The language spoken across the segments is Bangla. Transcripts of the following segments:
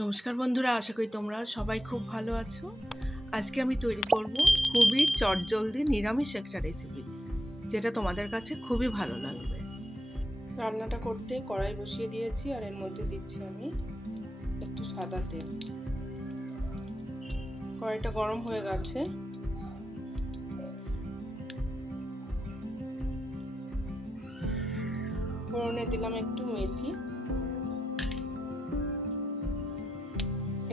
নমস্কার বন্ধুরা, আশা করি তোমরা সবাই খুব ভালো আছো। আজকে আমি তৈরি করব খুবই চটজলদি নিরামিষ একটা রেসিপি, যেটা তোমাদের কাছে খুবই ভালো লাগবে। রান্নাটা করতে কড়াই বসিয়ে দিয়েছি, আর এর মধ্যে দিচ্ছি আমি একটু সাদা তেল। কড়াইটা গরম হয়ে গেছে। ফোড়নে দিলাম একটু মেথি,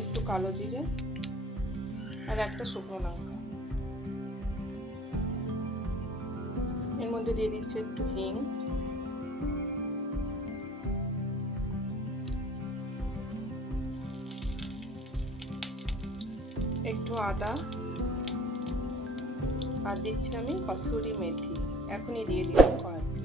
একটু কালো জিরে আর একটা শুকনো লঙ্কা। এর মধ্যে দিয়ে দিচ্ছি একটু হিং, একটু আদা, আর দিচ্ছি আমি কসুরি মেথি। এখনই দিয়ে দিলাম কড়াইতে।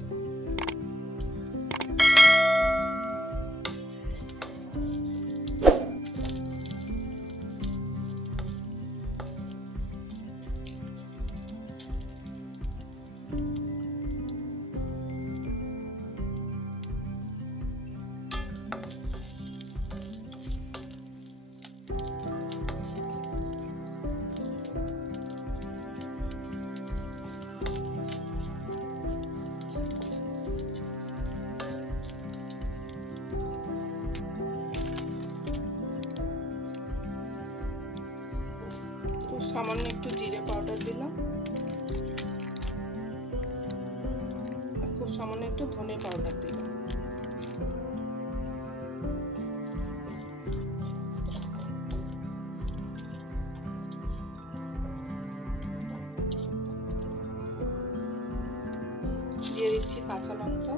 সামান্য একটু জিরে পাউডার দিলাম, আর খুব সামান্য একটু ধনে পাউডার দিলাম। দিয়ে দিচ্ছি কাঁচা লঙ্কা,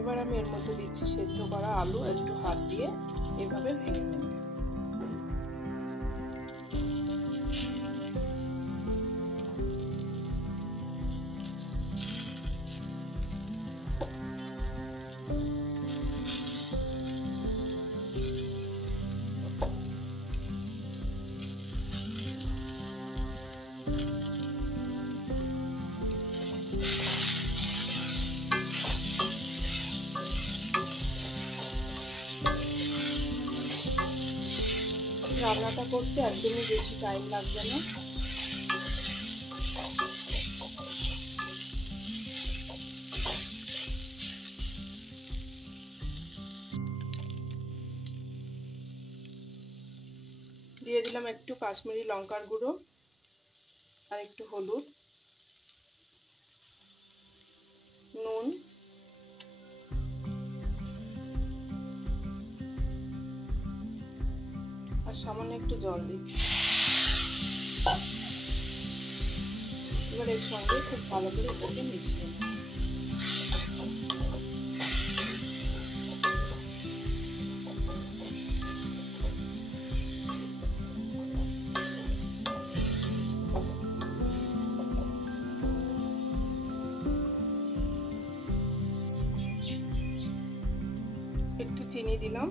এবার আমি এর মধ্যে দিচ্ছি সেদ্ধ করা আলু, একটু হাত দিয়ে এভাবে ভেঙে নেব। রান্নাটা করতে একদমই বেশি টাইম লাগবে না। দিয়ে দিলাম একটু কাশ্মীরি লঙ্কার গুঁড়ো আর একটু হলুদ, নুন, আর সামান্য একটু জল দিই। এবার এর সঙ্গে খুব ভালো করে এটাকে মিশিয়ে নেব। একটু চিনি দিলাম,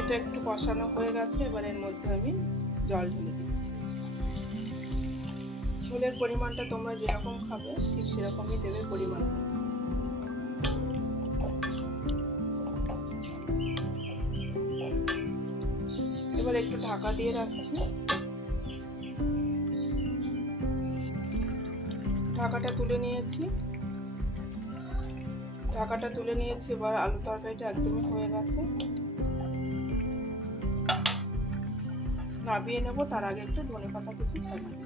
এটা একটু কষানো হয়ে গেছে। এবার এর মধ্যে আমি জল ঢেলে দিচ্ছি। ঝোলের পরিমাণটা তোমরা যেরকম খাবে ঠিক সেরকমই দেবে পরিমাণ। এবার একটু ঢাকা দিয়ে রাখছি। ঢাকাটা তুলে নিয়েছি। এবার আলু তরকারিটা একদমই হয়ে গেছে। নামিয়ে নেব, তার আগে একটু ধনেপাতা কুচি ছাড়িয়ে।